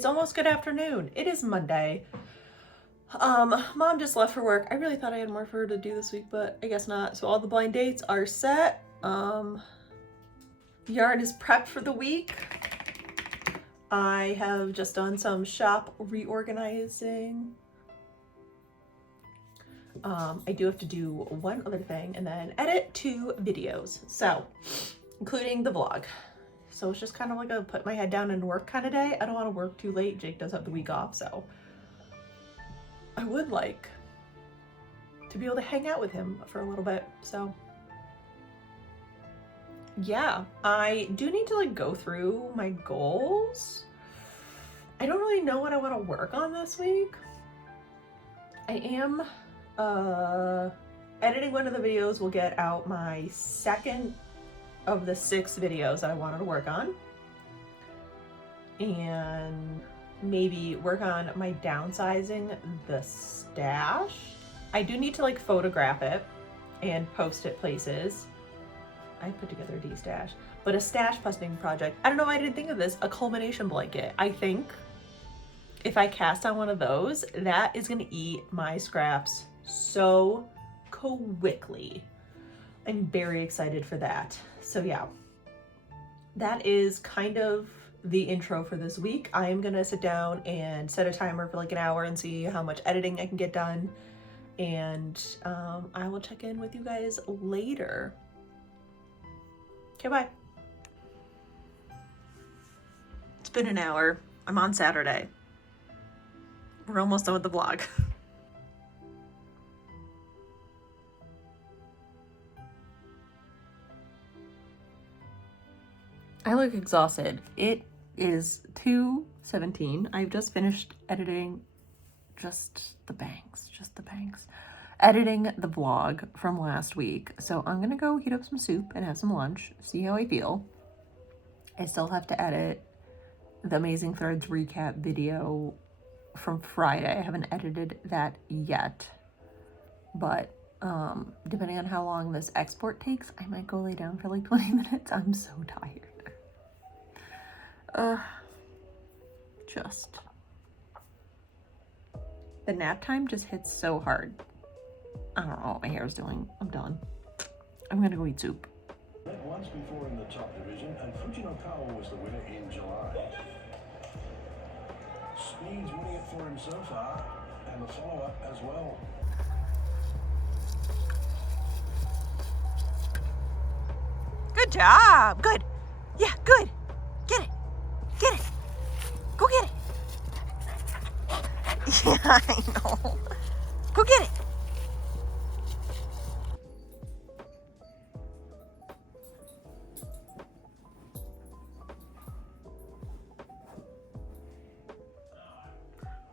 It's almost good afternoon. It is Monday. Mom just left for work. I really thought I had more for her to do this week, but I guess not. So all the blind dates are set. Yarn is prepped for the week. I have just done some shop reorganizing. I do have to do one other thing and then edit 2 videos. So, including the vlog. So it's just kind of like a put my head down and work kind of day. I don't want to work too late. Jake does have the week off, so I would like to be able to hang out with him for a little bit. So yeah, I do need to like go through my goals. I don't really know what I want to work on this week. I am editing one of the videos. Will get out my second of the 6 videos that I wanted to work on, and maybe work on my downsizing the stash. I do need to like photograph it and post it places. I put together a D-stash, but a stash posting project. I don't know why I didn't think of this. A culmination blanket. I think if I cast on one of those, that is gonna eat my scraps so quickly. I'm very excited for that. So yeah, that is kind of the intro for this week. I am gonna sit down and set a timer for like an hour and see how much editing I can get done. And I will check in with you guys later. Okay, bye. It's been an hour. I'm on Saturday. We're almost done with the vlog. I look exhausted. It is 2:17. I've just finished editing just the bangs. Editing the vlog from last week. So I'm gonna go heat up some soup and have some lunch, see how I feel. I still have to edit the Amazing Threads recap video from Friday. I haven't edited that yet, but depending on how long this export takes, I might go lay down for like 20 minutes. I'm so tired. Just the nap time just hits so hard. I don't know what my hair is doing. I'm done. I'm gonna go eat soup. Once before in the top division, and Fujinokawa was the winner in July. Speed's winning it for him so far, and the follow-up as well. Good job. Good. Yeah, good. Get it. Get it. Go get it. Yeah, I know. Go get it.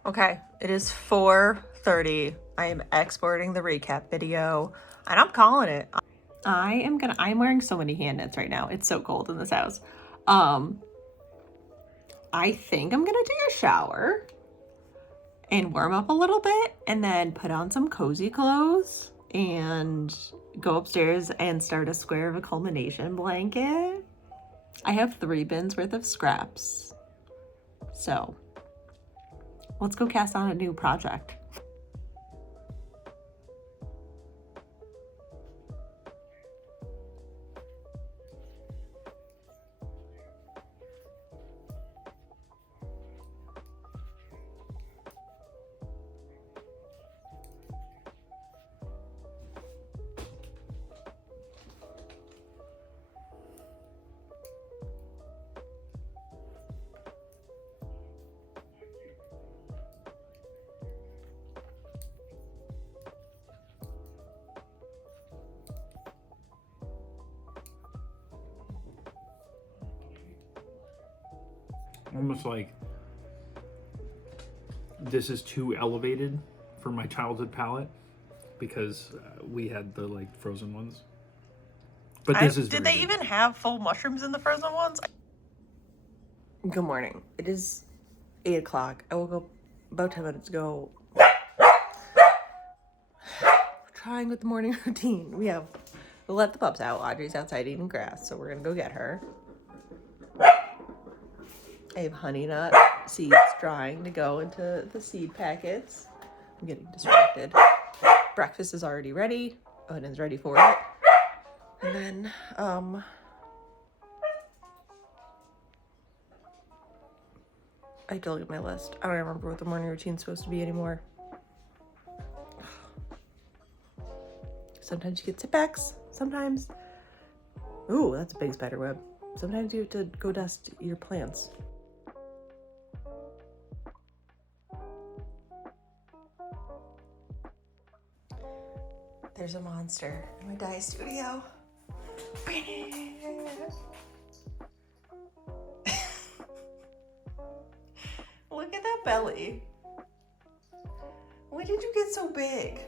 Okay, it is 4:30. I am exporting the recap video, and I'm calling it. I'm wearing so many hand knits right now. It's so cold in this house. I think I'm gonna take a shower and warm up a little bit and then put on some cozy clothes and go upstairs and start a square of a culmination blanket. I have 3 bins worth of scraps. So let's go cast on a new project. Almost like this is too elevated for my childhood palate because we had the like frozen ones. But this is did they even have full mushrooms in the frozen ones? Good morning. It is 8 o'clock. I woke up about 10 minutes ago. We're trying with the morning routine. We'll let the pups out. Audrey's outside eating grass, so we're gonna go get her. I have honey nut seeds drying to go into the seed packets. I'm getting distracted. Breakfast is already ready. Odin's ready for it. And then, I have to look at my list. I don't remember what the morning routine's supposed to be anymore. Sometimes you get setbacks. Sometimes, ooh, that's a big spider web. Sometimes you have to go dust your plants. There's a monster in my dye studio. Look at that belly. When did you get so big?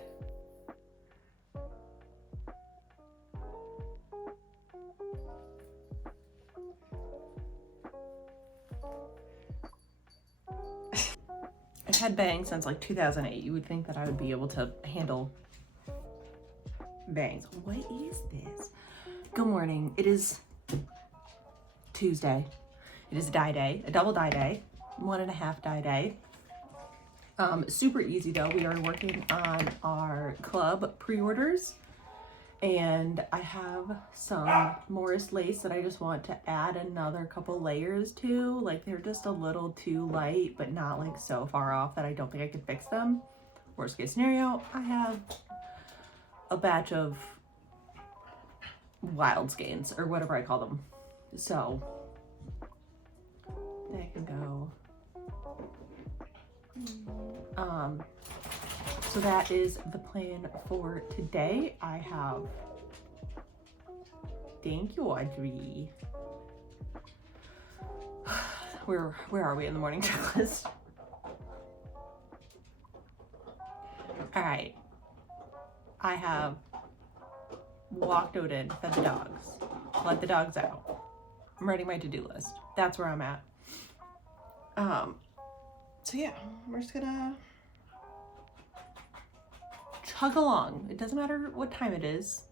I've had bangs since like 2008. You would think that I would be able to handle bangs. What is this? Good morning. It is Tuesday. It is dye day, a double dye day, 1.5 dye day. Super easy though. We are working on our club pre-orders, and I have some Morris lace that I just want to add another couple layers to. Like, they're just a little too light, but not like so far off that I don't think I could fix them. Worst case scenario, I have a batch of wild skeins or whatever I call them. So that can go. So that is the plan for today. I have, thank you, Audrey. Where are we in the morning checklist? All right. I have walked Odin, fed the dogs, let the dogs out. I'm writing my to-do list. That's where I'm at. So yeah, we're just gonna chug along. It doesn't matter what time it is.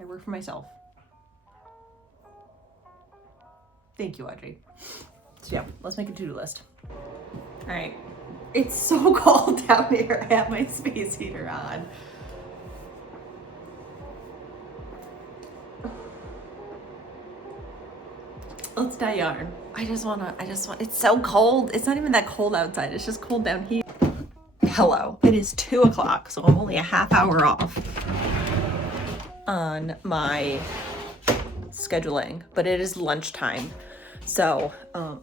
I work for myself. Thank you, Audrey. So yeah, let's make a to-do list. All right. It's so cold down here. I have my space heater on. Let's dye yarn. I just want, it's so cold. It's not even that cold outside. It's just cold down here. Hello, it is 2 o'clock, so I'm only a half hour off on my scheduling, but it is lunchtime. So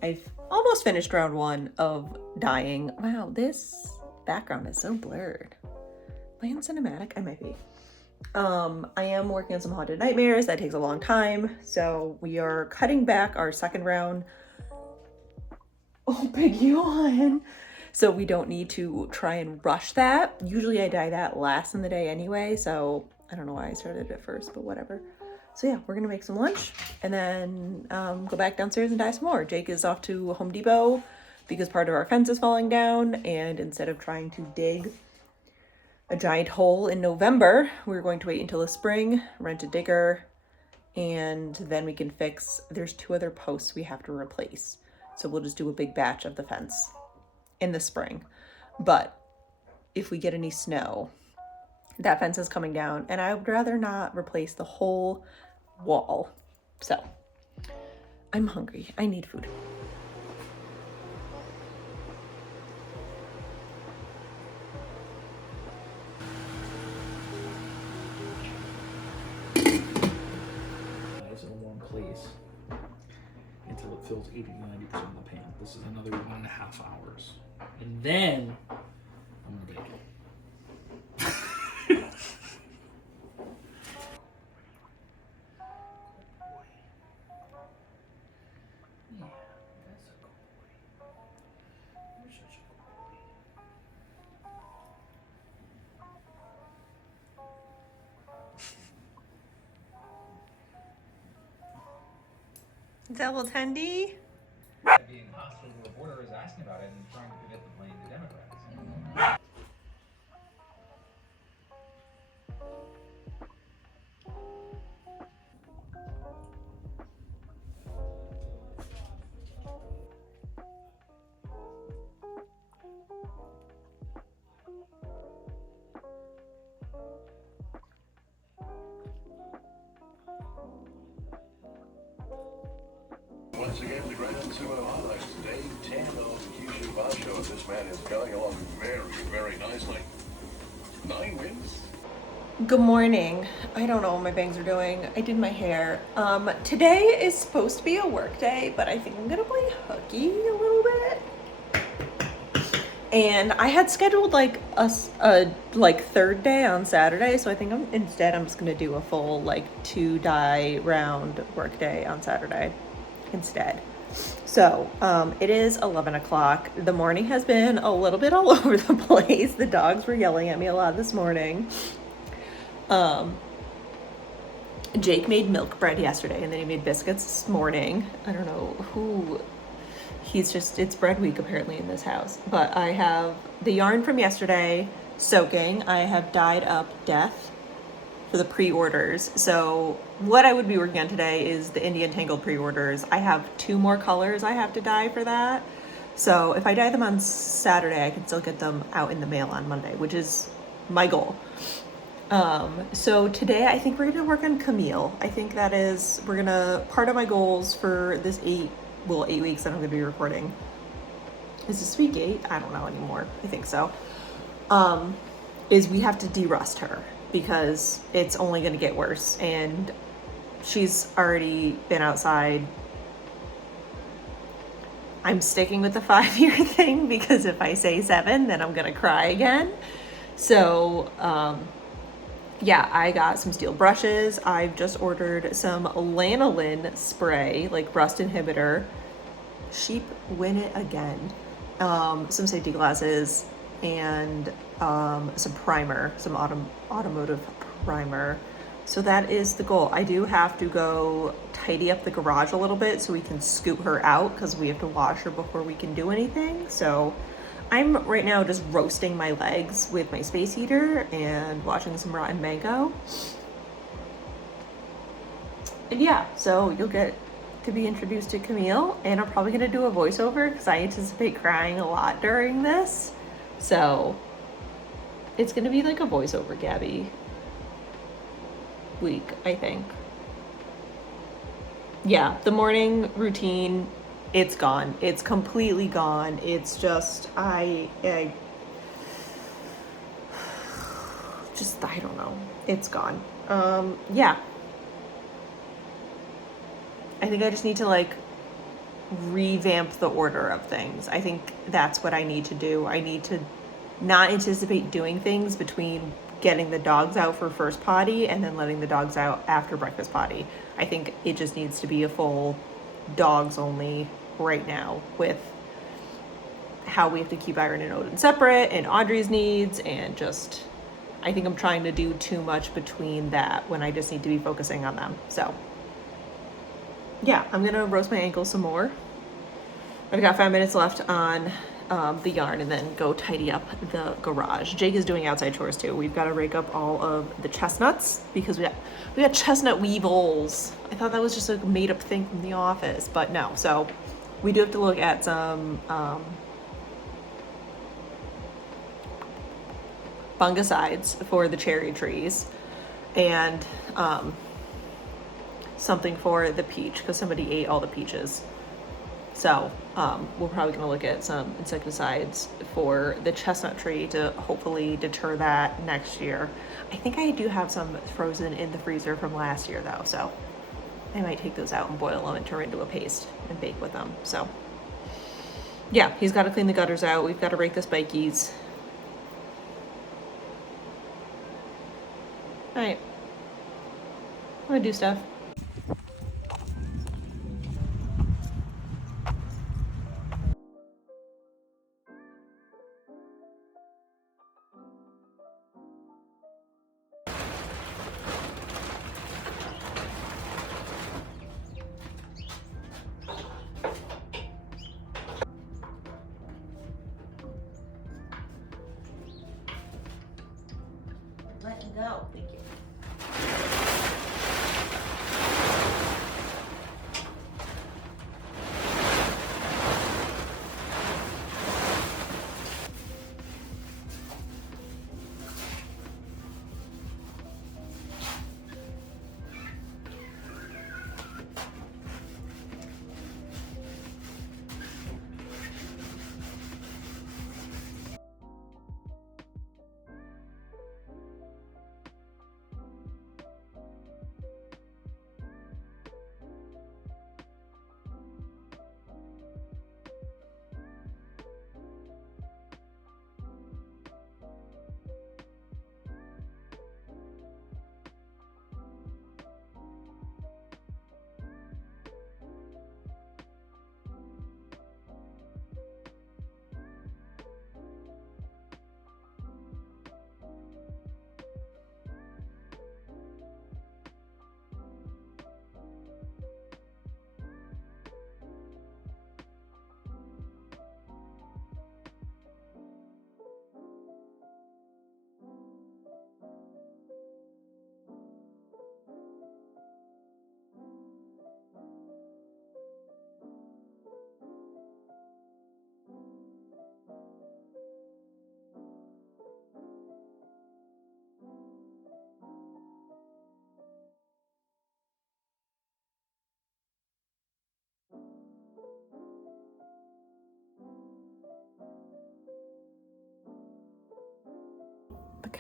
I've almost finished round 1 of dyeing. Wow, this background is so blurred. Am I in cinematic? I might be. I am working on some Haunted Nightmares. That takes a long time. So we are cutting back our second round. Oh, big yawn. So we don't need to try and rush that. Usually I dye that last in the day anyway. So I don't know why I started it first, but whatever. So yeah, we're gonna make some lunch and then go back downstairs and dye some more. Jake is off to Home Depot because part of our fence is falling down, and instead of trying to dig a giant hole in November, we're going to wait until the spring, rent a digger, and then we can fix, there's 2 other posts we have to replace. So we'll just do a big batch of the fence in the spring. But if we get any snow, that fence is coming down, and I would rather not replace the whole wall. So I'm hungry. I need food. In a warm place until it fills 80 to 90% of the pan. This is another 1.5 hours. And then I'm gonna bake it. Yeah, that's a good boy. You're such a good boy. Double tendy. Being hostile to a reporter is asking about it and trying to pivot the blame to Democrats. Once again, the Grand Sumo highlights. Day 10 of the Kyushu Bar Show. This man is going along very, very nicely. 9 wins. Good morning. I don't know what my bangs are doing. I did my hair. Today is supposed to be a work day, but I think I'm gonna play hooky a little bit. And I had scheduled like a third day on Saturday, so I think I'm just gonna do a full like 2 die round work day on Saturday instead. So it is 11 o'clock. The morning has been a little bit all over the place. The dogs were yelling at me a lot this morning. Jake made milk bread yesterday, and then he made biscuits this morning. I don't know who. It's bread week apparently in this house. But I have the yarn from yesterday soaking. I have dyed up Death for the pre-orders. So what I would be working on today is the Indian Tangled pre-orders. I have 2 more colors I have to dye for that. So if I dye them on Saturday, I can still get them out in the mail on Monday, which is my goal. So today I think we're gonna work on Camille. I think part of my goals for this 8 weeks that I'm gonna be recording. Is this week 8? I don't know anymore. I think so. Is we have to de-rust her because it's only gonna get worse, and she's already been outside. I'm sticking with the 5-year thing because if I say 7, then I'm gonna cry again. So, yeah, I got some steel brushes. I've just ordered some lanolin spray, like rust inhibitor. Sheep win it again. Some safety glasses and some primer, some automotive primer. So that is the goal. I do have to go tidy up the garage a little bit so we can scoot her out because we have to wash her before we can do anything. So I'm right now just roasting my legs with my space heater and watching some Rotten Mango. And yeah, so you'll get to be introduced to Camille, and I'm probably gonna do a voiceover because I anticipate crying a lot during this. So it's gonna be like a voiceover Gabby week, I think. Yeah, the morning routine, it's gone. It's completely gone. It's just, I don't know. It's gone. Yeah. I think I just need to like revamp the order of things. I think that's what I need to do. I need to not anticipate doing things between getting the dogs out for first potty and then letting the dogs out after breakfast potty. I think it just needs to be a full dogs only right now with how we have to keep Iron and Odin separate and Audrey's needs, and just I think I'm trying to do too much between that when I just need to be focusing on them. So yeah, I'm gonna roast my ankles some more. I've got 5 minutes left on the yarn and then go tidy up the garage. Jake is doing outside chores too. We've got to rake up all of the chestnuts because we got chestnut weevils. I thought that was just a made up thing from The Office, but no. So we do have to look at some fungicides for the cherry trees and something for the peach because somebody ate all the peaches. So we're probably going to look at some insecticides for the chestnut tree to hopefully deter that next year. I think I do have some frozen in the freezer from last year though, so I might take those out and boil them and turn into a paste and bake with them. So yeah, he's got to clean the gutters out. We've got to rake the spikies. All right, I'm gonna do stuff. Let him go. Thank you.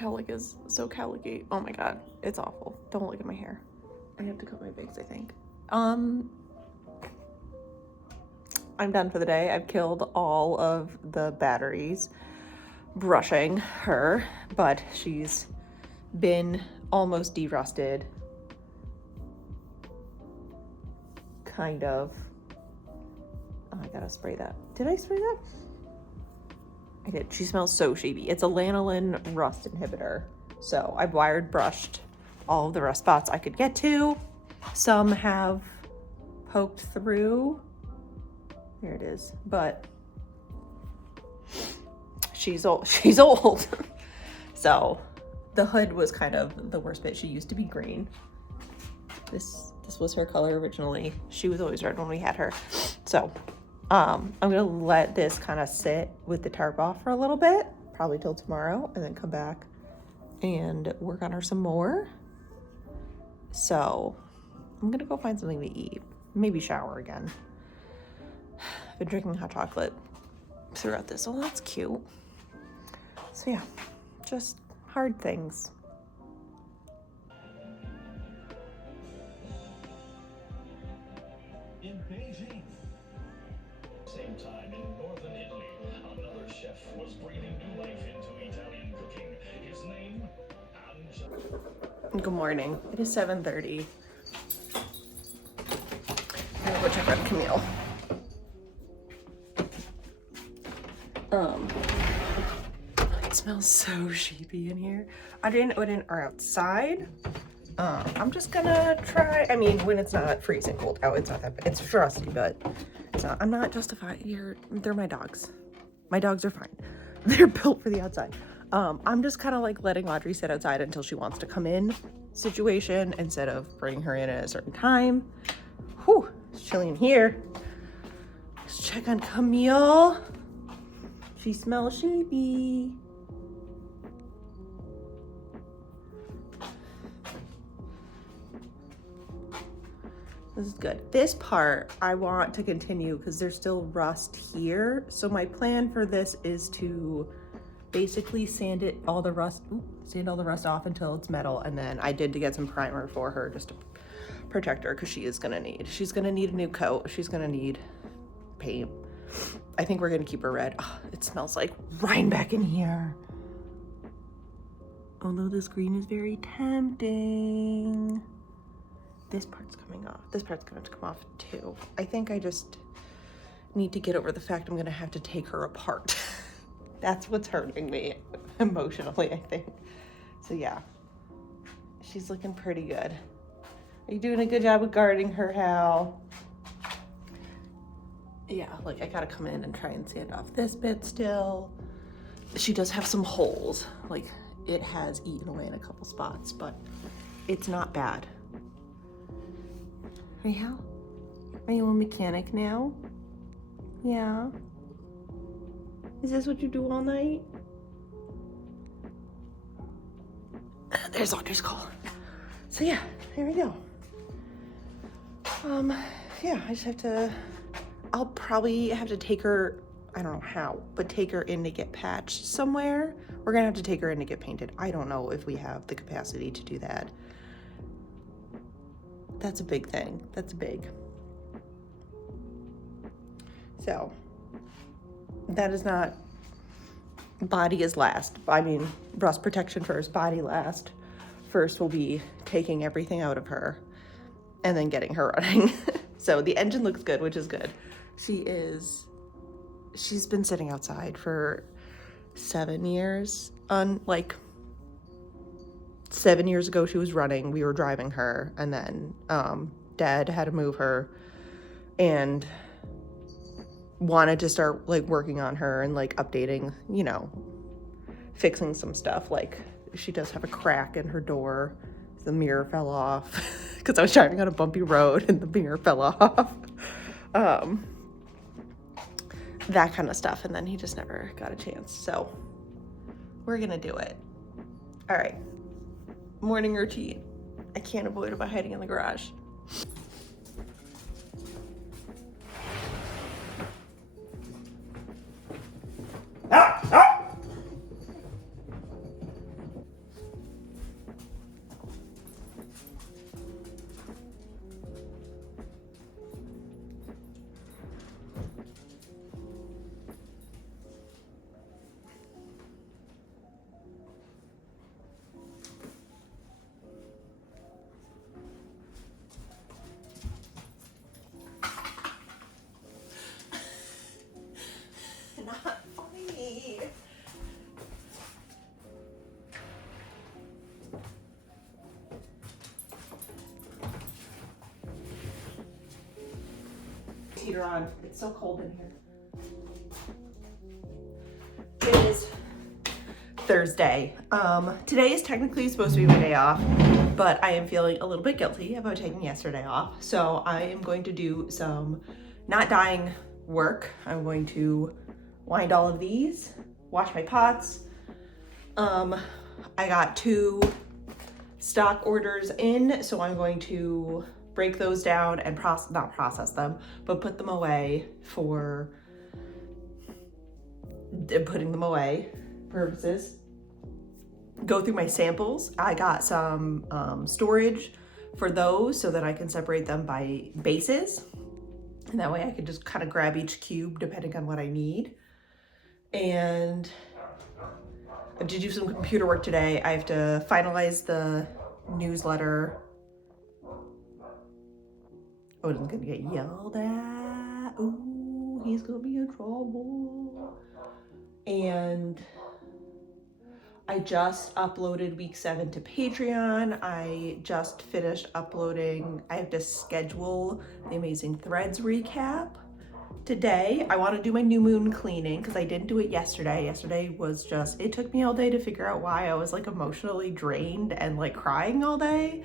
cowlick is so cowlicky. Oh my god, it's awful. Don't look at my hair. I have to cut my bangs, I think. I'm done for the day. I've killed all of the batteries brushing her, but she's been almost derusted. Kind of. Oh, I gotta spray that. Did I spray that? I did. She smells so shabby. It's a lanolin rust inhibitor. So I've wired brushed all of the rust spots I could get to. Some have poked through. There it is. But she's old. She's old. So the hood was kind of the worst bit. She used to be green. This was her color originally. She was always red when we had her. So I'm gonna let this kind of sit with the tarp off for a little bit, probably till tomorrow, and then come back and work on her some more. So I'm gonna go find something to eat, maybe shower again. I've been drinking hot chocolate throughout this, so that's cute. So yeah, just hard things. In Beijing, same time in northern Italy, another chef was breathing new life into Italian cooking. His name, Good morning. It is 7:30. I'm gonna go check on Camille. It smells so sheepy in here. Adrian and Odin are outside. I'm just gonna try. I mean, when it's not freezing cold out, it's not that bad. It's frosty, but it's not. I'm not justifying. They're my dogs. My dogs are fine. They're built for the outside. I'm just kind of like letting Audrey sit outside until she wants to come in situation instead of bringing her in at a certain time. Whew, it's chilly in here. Let's check on Camille. She smells sheepy. This is good. This part I want to continue because there's still rust here. So my plan for this is to basically sand all the rust off until it's metal. And then I did to get some primer for her just to protect her because she's gonna need a new coat. She's gonna need paint. I think we're gonna keep her red. Oh, it smells like Rhinebeck in here. Although this green is very tempting. This part's coming off. This part's gonna have to come off too. I think I just need to get over the fact I'm gonna have to take her apart. That's what's hurting me emotionally, I think. So yeah, she's looking pretty good. Are you doing a good job of guarding her, Hal? Yeah, like I gotta come in and try and sand off this bit still. She does have some holes. Like it has eaten away in a couple spots, but it's not bad. Hey, Hal? Are you a mechanic now? Yeah. Is this what you do all night? There's Audrey's call. So yeah, there we go. Yeah, I just have to, I'll probably have to take her, I don't know how, but take her in to get patched somewhere. We're gonna have to take her in to get painted. I don't know if we have the capacity to do that. That's a big thing. That's big. So that is not, body is last. I mean, rust protection first, body last. First will be taking everything out of her and then getting her running. So the engine looks good, which is good. She's been sitting outside for 7 years. Like 7 years ago, she was running. We were driving her, and then Dad had to move her and wanted to start like working on her and like updating, you know, fixing some stuff. Like she does have a crack in her door. The mirror fell off because I was driving on a bumpy road and the mirror fell off. That kind of stuff. And then he just never got a chance. So we're gonna do it. All right. Morning routine. I can't avoid it by hiding in the garage. not funny. Heater on. It's so cold in here. It is Thursday. Today is technically supposed to be my day off, but I am feeling a little bit guilty about taking yesterday off. So I am going to do some not dyeing work. I'm going to wind all of these, wash my pots. I got 2 stock orders in, so I'm going to break those down and not process them, but put them away for putting them away purposes. Go through my samples. I got some storage for those so that I can separate them by bases. And that way I can just kind of grab each cube depending on what I need. And I have to do some computer work today. I have to finalize the newsletter. Odin's gonna get yelled at. Ooh, he's gonna be in trouble. And I just uploaded week 7 to Patreon. I just finished uploading. I have to schedule the Amazing Threads recap today. I want to do my new moon cleaning because I didn't do it yesterday. Yesterday was just, it took me all day to figure out why I was like emotionally drained and like crying all day.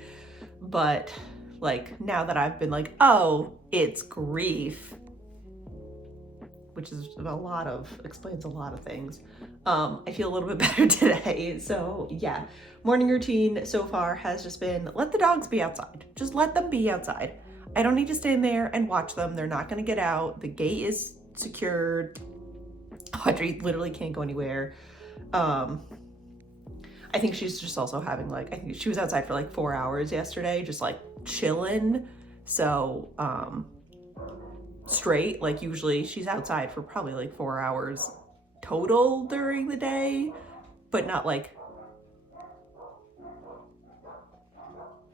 But like now that I've been like, oh, it's grief, which is explains a lot of things. I feel a little bit better today. So yeah, morning routine so far has just been let the dogs be outside. Just let them be outside. I don't need to stand there and watch them. They're not gonna get out. The gate is secured. Audrey literally can't go anywhere. I think she's just also having I think she was outside for like 4 hours yesterday, just like chilling. So, straight, like usually she's outside for probably like 4 hours total during the day, but not like,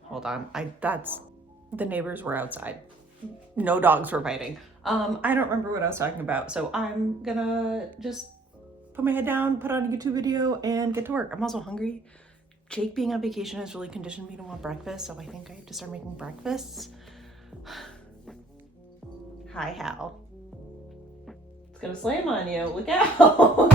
hold on, that's, the neighbors were outside. No dogs were biting. I don't remember what I was talking about. So I'm gonna just put my head down, put on a YouTube video and get to work. I'm also hungry. Jake being on vacation has really conditioned me to want breakfast. So I think I have to start making breakfasts. Hi, Hal. It's gonna slam on you. Look out.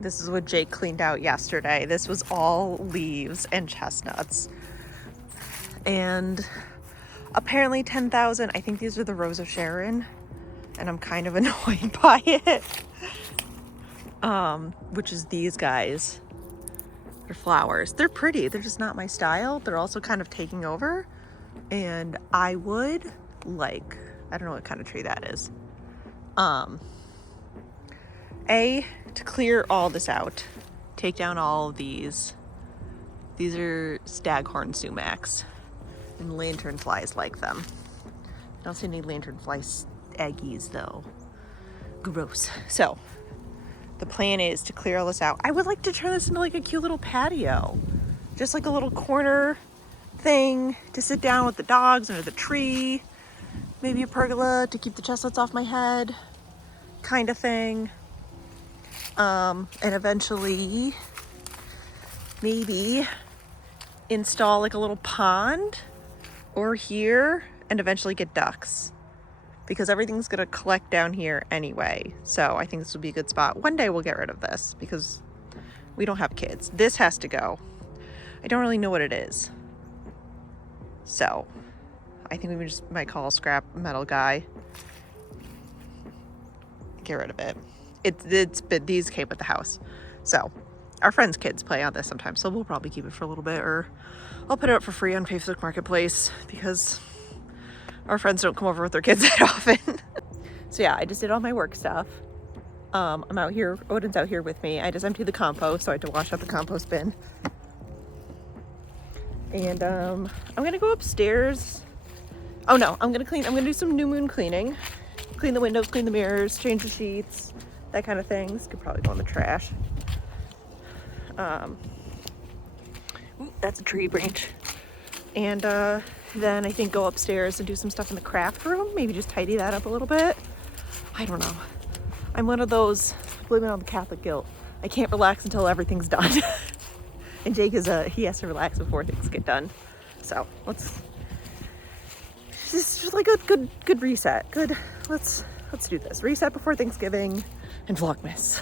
This is what Jake cleaned out yesterday. This was all leaves and chestnuts. And apparently 10,000, I think these are the Rose of Sharon, and I'm kind of annoyed by it. Which is these guys. They're flowers. They're pretty, they're just not my style. They're also kind of taking over. And I would like, I don't know what kind of tree that is. To clear all this out, take down all of these. These are staghorn sumacs, and lanternflies like them. I don't see any lanternfly eggies though. Gross. So the plan is to clear all this out. I would like to turn this into like a cute little patio, just like a little corner thing to sit down with the dogs under the tree, maybe a pergola to keep the chestnuts off my head, kind of thing. And eventually maybe install like a little pond or here and eventually get ducks. because everything's gonna collect down here anyway. So I think this will be a good spot. One day we'll get rid of this because we don't have kids. This has to go. I don't really know what it is. So I think we just might call a scrap metal guy. Get rid of it. But these came with the house. So our friends' kids play on this sometimes. So we'll probably keep it for a little bit, or I'll put it up for free on Facebook Marketplace because our friends don't come over with their kids that often. So yeah, I just did all my work stuff. I'm out here, Odin's out here with me. I just emptied the compost, so I had to wash out the compost bin. And I'm gonna go upstairs. Oh no, I'm gonna do some new moon cleaning. Clean the windows, clean the mirrors, change the sheets, that kind of thing. This could probably go in the trash. Ooh, that's a tree branch. And then I think go upstairs and do some stuff in the craft room. Maybe just tidy that up a little bit. I don't know. I'm one of those, blame it on the Catholic guilt. I can't relax until everything's done. And Jake he has to relax before things get done. So let's just like a good reset. Good, let's do this. Reset before Thanksgiving and Vlogmas.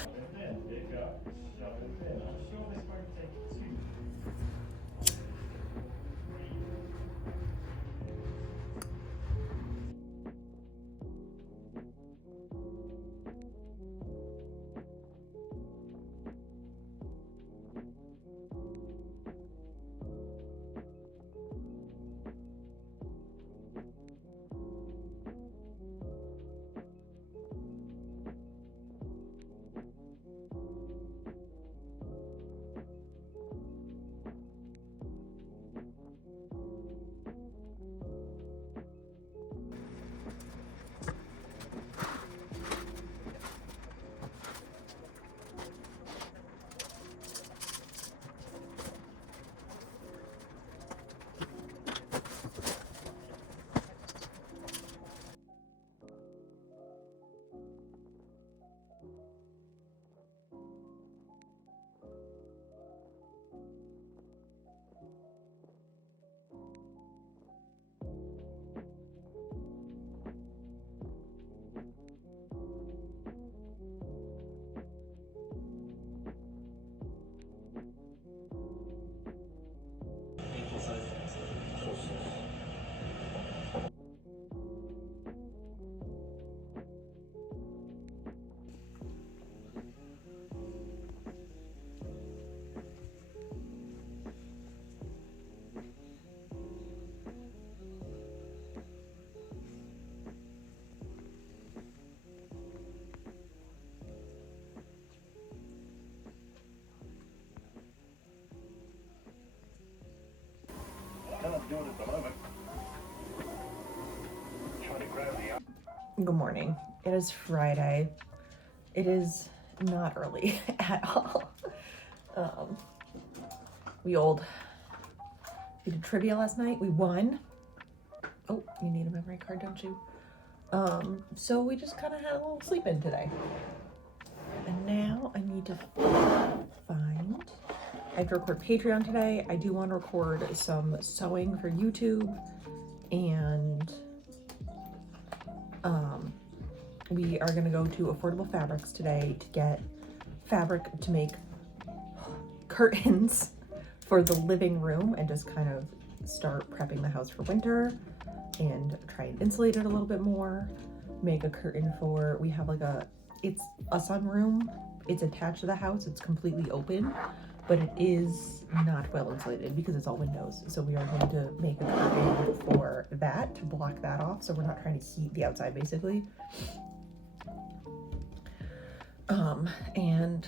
Doing at the moment. Trying to grab the... Good morning. It is Friday. It is not early at all. We did trivia last night. We won. Oh, you need a memory card, don't you? So we just kind of had a little sleep in today. And now I need to find... I have to record Patreon today. I do want to record some sewing for YouTube, and we are gonna go to Affordable Fabrics today to get fabric to make curtains for the living room and just kind of start prepping the house for winter and try and insulate it a little bit more. Make a curtain for, we have it's a sunroom. It's attached to the house. It's completely open, but it is not well insulated because it's all windows. So we are going to make a curtain for that to block that off. So we're not trying to heat the outside basically. And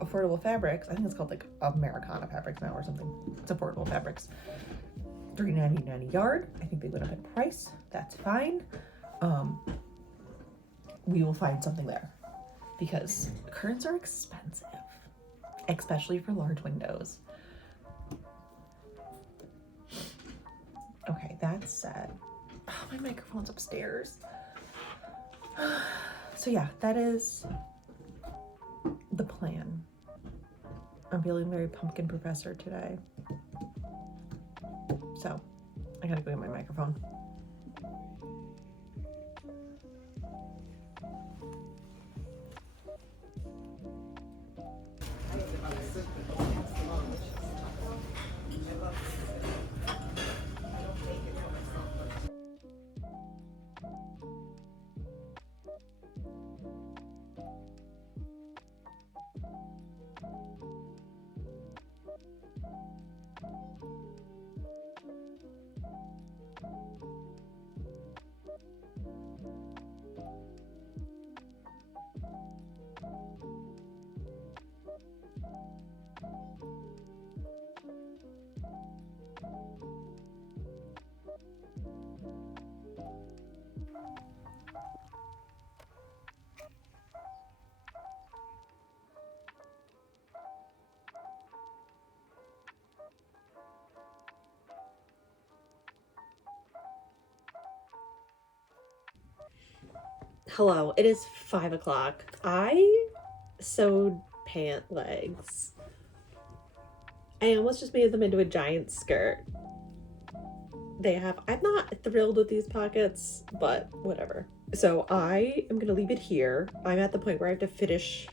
Affordable Fabrics, I think it's called like Americana Fabrics now or something. It's Affordable Fabrics. $3.99 a yard. I think they went up in price. That's fine. We will find something there because curtains are expensive, especially for large windows. Okay, that's said. Oh, my microphone's upstairs. So yeah, that is the plan. I'm feeling very pumpkin professor today. So I gotta go get my microphone. Hello, it is 5 o'clock. I sewed pant legs. I almost just made them into a giant skirt. I'm not thrilled with these pockets, but whatever. So I am gonna leave it here. I'm at the point where I have to finish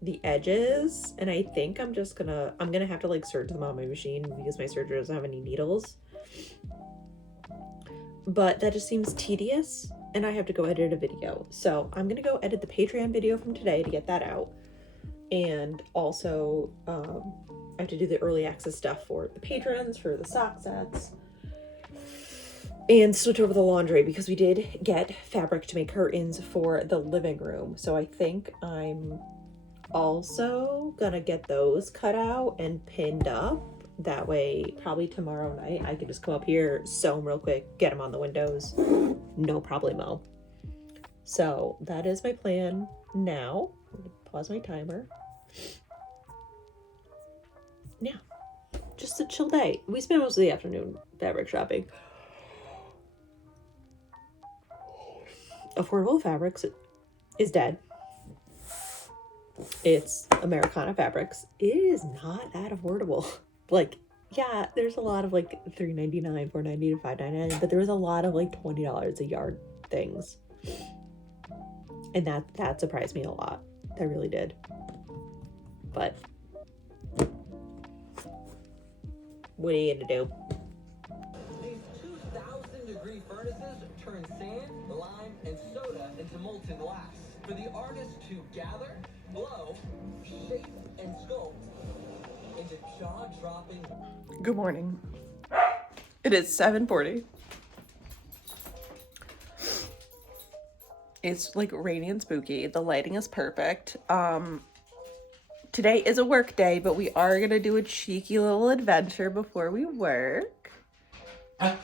the edges, and I think I'm gonna have to like serge them on my machine because my serger doesn't have any needles. But that just seems tedious, and I have to go edit a video. So I'm gonna go edit the Patreon video from today to get that out. And also, I have to do the early access stuff for the patrons, for the sock sets, and switch over the laundry because we did get fabric to make curtains for the living room. So I think I'm also gonna get those cut out and pinned up. That way, probably tomorrow night, I can just come up here, sew them real quick, get them on the windows, no problemo. So that is my plan now. I'm gonna pause my timer. Yeah, just a chill day. We spent most of the afternoon fabric shopping. Affordable Fabrics is dead. It's Americana Fabrics. It is not that affordable. Like, yeah, there's a lot of like $3.99, $4.90 to $5.99, but there was a lot of like $20 a yard things, and that surprised me a lot. That really did. But what are you gonna do? These 2,000-degree furnaces turn sand, lime, and soda into molten glass. For the artist to gather, blow, shape, and sculpt into jaw-dropping. Good morning. It is 7:40. It's like rainy and spooky. The lighting is perfect. Today is a work day, but we are gonna do a cheeky little adventure before we work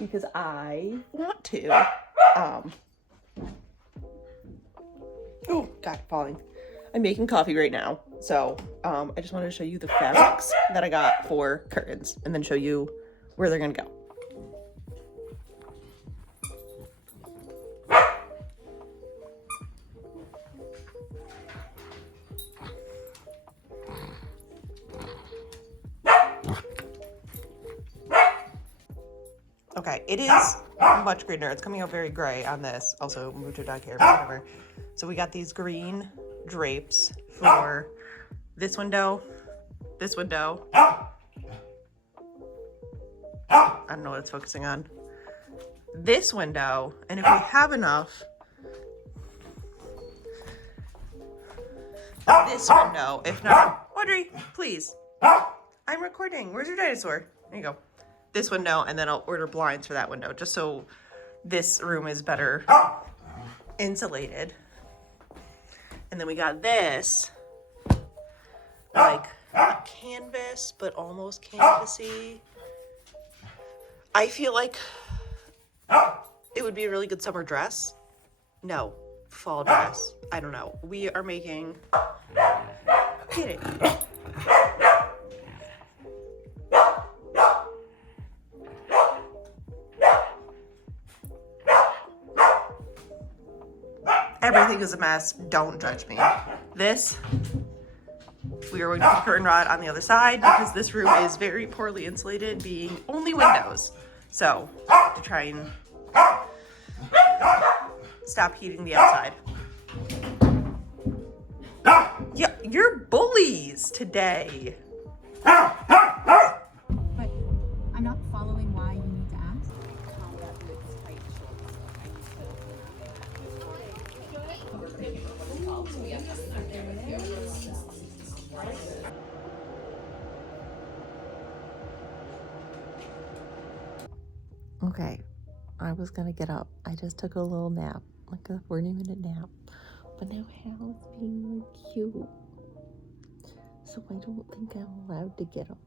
because I want to. Oh God, falling. I'm making coffee right now, so I just wanted to show you the fabrics that I got for curtains, and then show you where they're gonna go. Okay, it is much greener. It's coming out very gray on this. Also, mucho dog hair, but whatever. So we got these green drapes for this window, this window. I don't know what it's focusing on. This window, and if we have enough, this window. If not, Audrey, please. I'm recording. Where's your dinosaur? There you go. This window, and then I'll order blinds for that window, just so this room is better insulated. And then we got this, like, not canvas, but almost canvasy. I feel like it would be a really good summer dress. No, fall dress. I don't know. We are making, get it. Everything is a mess. Don't judge me. This, we are going to put curtain rod on the other side because this room is very poorly insulated, being only windows. So, to try and stop heating the outside. Yeah, you're bullies today. But I'm not following why you need to ask. Combat with tight shorts. Okay, I was gonna get up. I just took a little nap, like a 40-minute nap. But now Hal's being like cute. So I don't think I'm allowed to get up.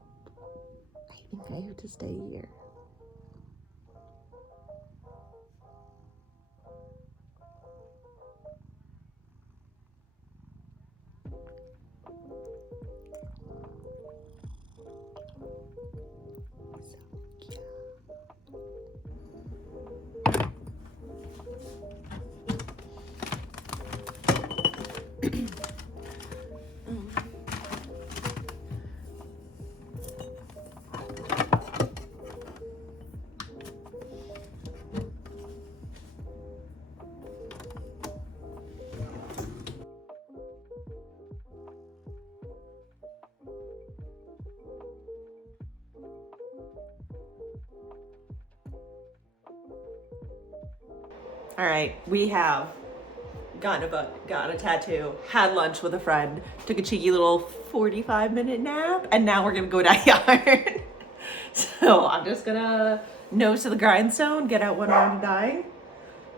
I think I have to stay here. All right, we have gotten a book, gotten a tattoo, had lunch with a friend, took a cheeky little 45-minute nap, and now we're gonna go die hard. So I'm just gonna nose to the grindstone, get out one round of dying.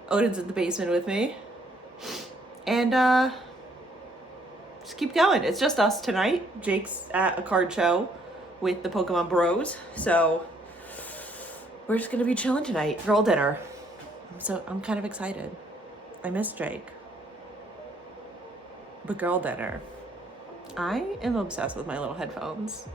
Odin's in the basement with me. And just keep going. It's just us tonight. Jake's at a card show with the Pokemon Bros. So we're just gonna be chilling tonight. Girl dinner. So I'm kind of excited. I miss Drake. But girl dinner. I am obsessed with my little headphones.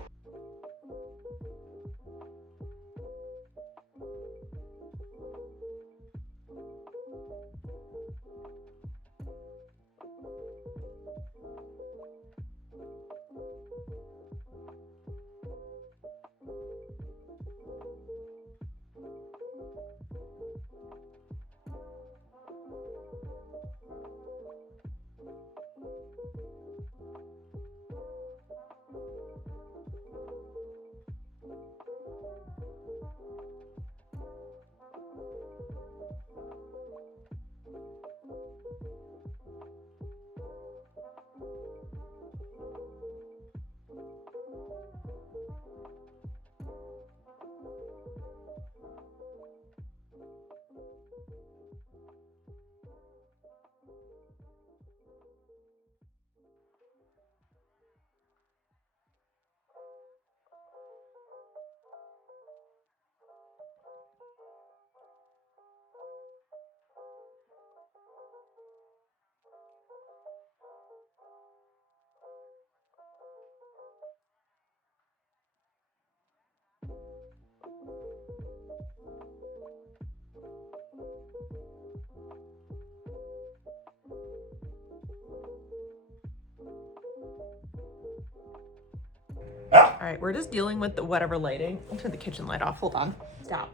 All right, we're just dealing with the whatever lighting. I'll turn the kitchen light off. Hold on. Stop.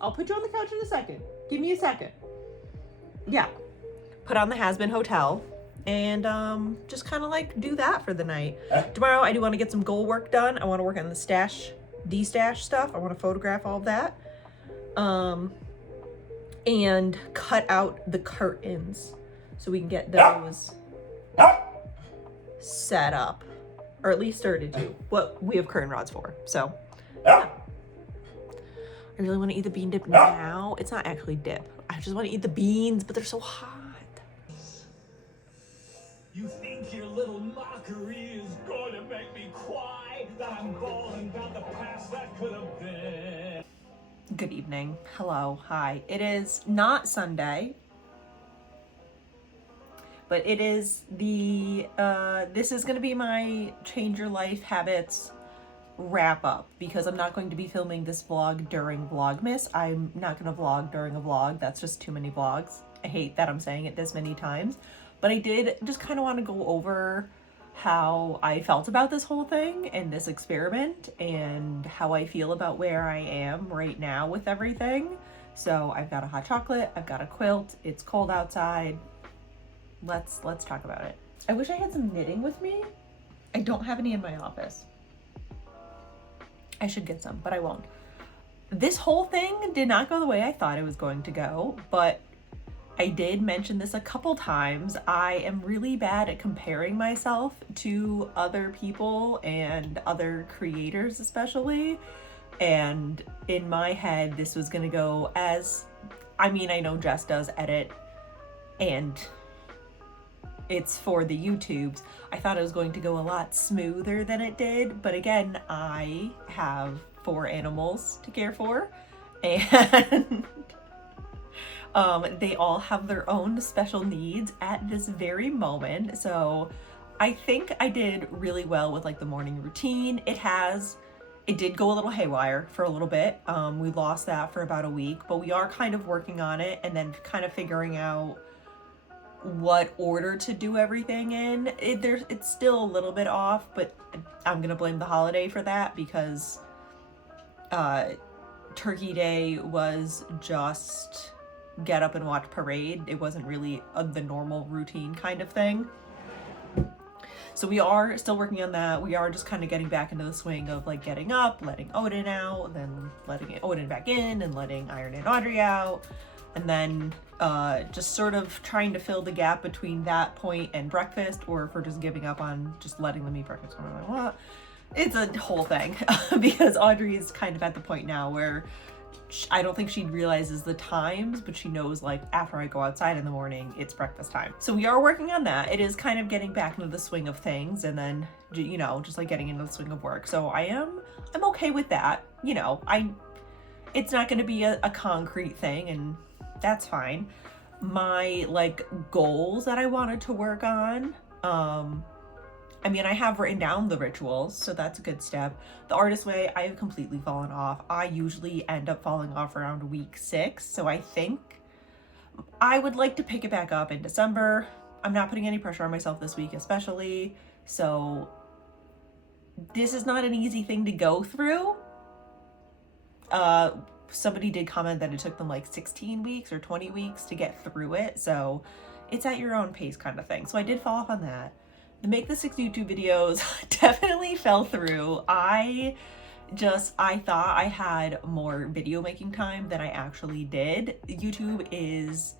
I'll put you on the couch in a second. Give me a second. Yeah. Put on the Has-Been Hotel and just kind of like do that for the night. Tomorrow I do want to get some goal work done. I want to work on the de-stash stuff. I want to photograph all of that. And cut out the curtains so we can get those set up. Or at least started to. What we have curtain rods for. So, yeah. I really want to eat the bean dip now. It's not actually dip. I just want to eat the beans, but they're so hot. You think your little mockery is going to make me cry? That I'm bawling about the past that could have been. Good evening. Hello. Hi. It is not Sunday. But it is the, this is going to be my Change Your Life Habits wrap up because I'm not going to be filming this vlog during Vlogmas. I'm not going to vlog during a vlog. That's just too many vlogs. I hate that I'm saying it this many times. But I did just kind of want to go over how I felt about this whole thing and this experiment and how I feel about where I am right now with everything. So I've got a hot chocolate. I've got a quilt. It's cold outside. Let's talk about it. I wish I had some knitting with me. I don't have any in my office. I should get some, but I won't. This whole thing did not go the way I thought it was going to go, but I did mention this a couple times. I am really bad at comparing myself to other people and other creators especially. And in my head, this was gonna go as, I mean, I know Jess does edit and it's for the YouTubes. I thought it was going to go a lot smoother than it did, but again, I have 4 animals to care for, and they all have their own special needs at this very moment. So I think I did really well with like the morning routine. It did go a little haywire for a little bit. We lost that for about a week, but we are kind of working on it and then kind of figuring out what order to do everything in. It's still a little bit off, but I'm gonna blame the holiday for that because Turkey Day was just get up and watch parade. It wasn't really the normal routine kind of thing. So we are still working on that. We are just kind of getting back into the swing of like getting up, letting Odin out, then letting Odin back in and letting Iron and Audrey out. And then just sort of trying to fill the gap between that point and breakfast, or if we're just giving up on just letting them eat breakfast whenever they want. It's a whole thing because Audrey is kind of at the point now where I don't think she realizes the times, but she knows like after I go outside in the morning, it's breakfast time. So we are working on that. It is kind of getting back into the swing of things and then, you know, just like getting into the swing of work. So I'm okay with that. You know, it's not going to be a concrete thing and that's fine. My like goals that I wanted to work on, I mean, I have written down the rituals, so that's a good step. The artist way, I have completely fallen off. I usually end up falling off around week 6, so I think I would like to pick it back up in December. I'm not putting any pressure on myself this week especially, so this is not an easy thing to go through. Somebody did comment that it took them like 16 weeks or 20 weeks to get through it, so it's at your own pace kind of thing. So I did fall off on that. The Make the 6 YouTube videos definitely fell through. I thought I had more video making time than I actually did. YouTube is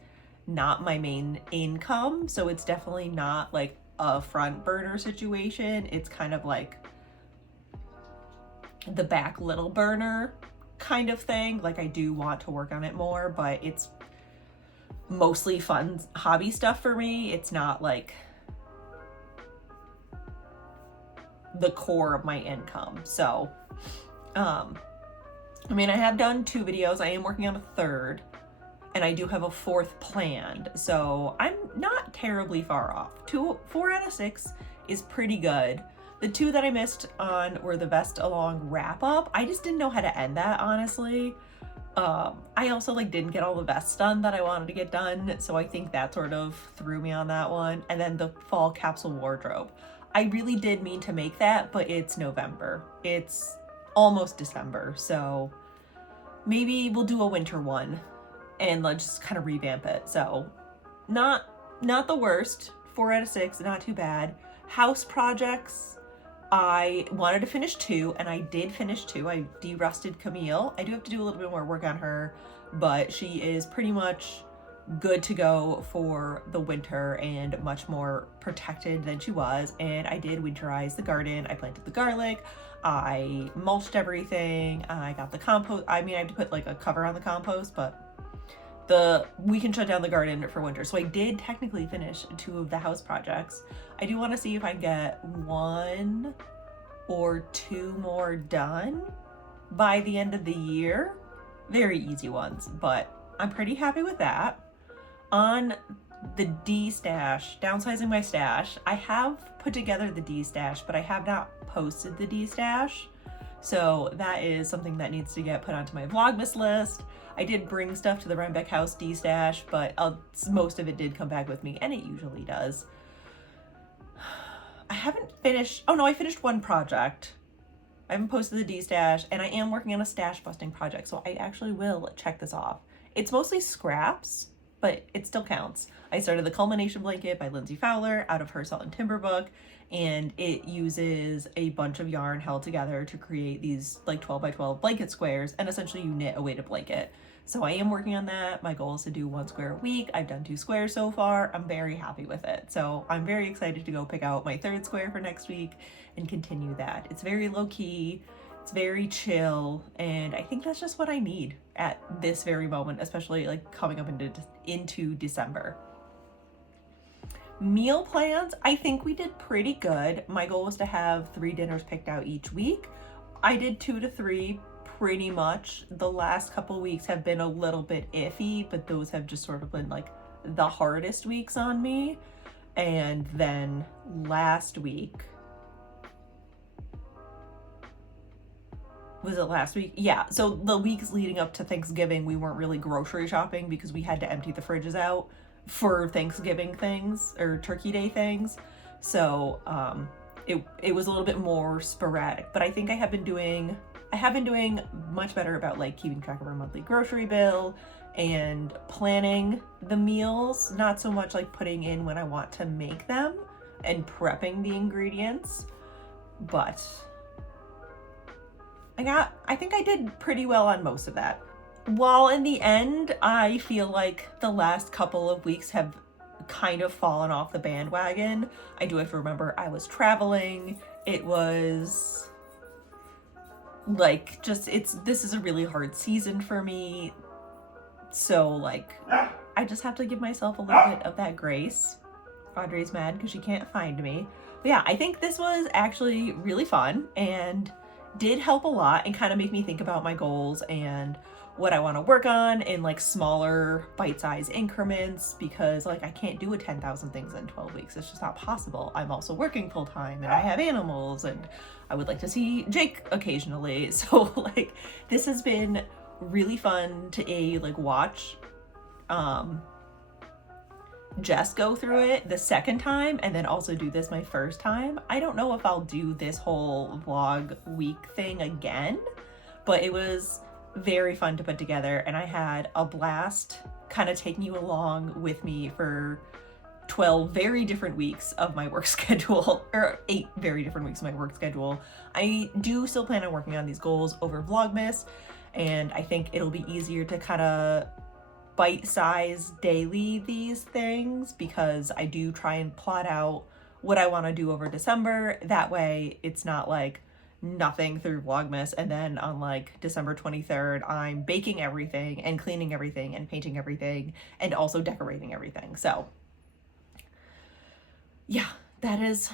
not my main income, so it's definitely not like a front burner situation. It's kind of like the back little burner kind of thing. Like I do want to work on it more, but it's mostly fun hobby stuff for me. It's not like the core of my income. So I mean, I have done 2 videos. I am working on a 3rd and I do have a 4th planned, so I'm not terribly far off. 4 out of 6 is pretty good. The 2 that I missed on were the Vest Along wrap up. I just didn't know how to end that, honestly. I also like didn't get all the vests done that I wanted to get done, so I think that sort of threw me on that one. And then the fall capsule wardrobe. I really did mean to make that, but it's November. It's almost December, so maybe we'll do a winter one and let's just kind of revamp it. So not the worst. 4 out of 6, not too bad. House projects, I wanted to finish 2 and I did finish 2. I de-rusted Camille. I do have to do a little bit more work on her, but she is pretty much good to go for the winter and much more protected than she was. And I did winterize the garden. I planted the garlic, I mulched everything, I got the compost. I mean, I had to put like a cover on the compost, but we can shut down the garden for winter. So I did technically finish 2 of the house projects. I do want to see if I can get 1 or 2 more done by the end of the year. Very easy ones, but I'm pretty happy with that. On the D-stash, downsizing my stash, I have put together the D-stash, but I have not posted the D-stash. So that is something that needs to get put onto my Vlogmas list. I did bring stuff to the Rhinebeck House D-stash, but most of it did come back with me, and it usually does. I haven't finished, oh no, I finished 1 project. I haven't posted the D-stash, and I am working on a stash busting project, so I actually will check this off. It's mostly scraps, but it still counts. I started the Culmination Blanket by Lindsay Fowler out of her Salt and Timber book, and it uses a bunch of yarn held together to create these like 12 by 12 blanket squares, and essentially you knit a weighted blanket. So I am working on that. My goal is to do 1 square a week. I've done 2 squares so far. I'm very happy with it. So I'm very excited to go pick out my 3rd square for next week and continue that. It's very low key, it's very chill, and I think that's just what I need at this very moment, especially like coming up into December. Meal plans, I think we did pretty good. My goal was to have 3 dinners picked out each week. I did 2 to 3 pretty much. The last couple weeks have been a little bit iffy, but those have just sort of been like the hardest weeks on me. And then last week, was it last week? Yeah, so the weeks leading up to Thanksgiving, we weren't really grocery shopping because we had to empty the fridges out for Thanksgiving things or Turkey Day things. So it was a little bit more sporadic, but I think I have been doing much better about like keeping track of our monthly grocery bill and planning the meals, not so much like putting in when I want to make them and prepping the ingredients, but I think I did pretty well on most of that. While in the end, I feel like the last couple of weeks have kind of fallen off the bandwagon. I do have to remember I was traveling. It was like this is a really hard season for me. So like I just have to give myself a little bit of that grace. Audrey's mad because she can't find me. But yeah, I think this was actually really fun and did help a lot and kind of make me think about my goals and what I want to work on in like smaller bite-sized increments, because like I can't do 10,000 things in 12 weeks. It's just not possible. I'm also working full time and I have animals and I would like to see Jake occasionally. So like this has been really fun to watch Jess go through it the second time and then also do this my first time. I don't know if I'll do this whole vlog week thing again, but it was very fun to put together and I had a blast kind of taking you along with me for 12 very different weeks of my work schedule, or 8 very different weeks of my work schedule. I do still plan on working on these goals over Vlogmas, and I think it'll be easier to kind of bite-size daily these things because I do try and plot out what I want to do over December. That way it's not like nothing through Vlogmas and then on like December 23rd I'm baking everything and cleaning everything and painting everything and also decorating everything. So yeah, that is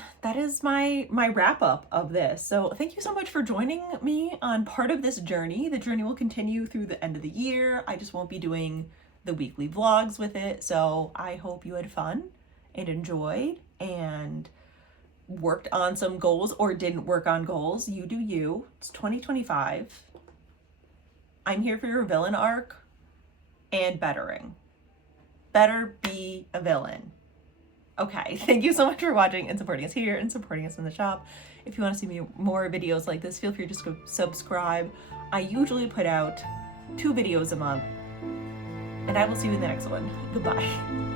my wrap up of this. So thank you so much for joining me on part of this journey. The journey will continue through the end of the year. I just won't be doing the weekly vlogs with it. So I hope you had fun and enjoyed and worked on some goals or didn't work on goals. You do you. It's 2025. I'm here for your villain arc and bettering. Better be a villain. Okay, thank you so much for watching and supporting us here and supporting us in the shop. If you want to see more videos like this, feel free to just go subscribe. I usually put out 2 videos a month, and I will see you in the next one. Goodbye.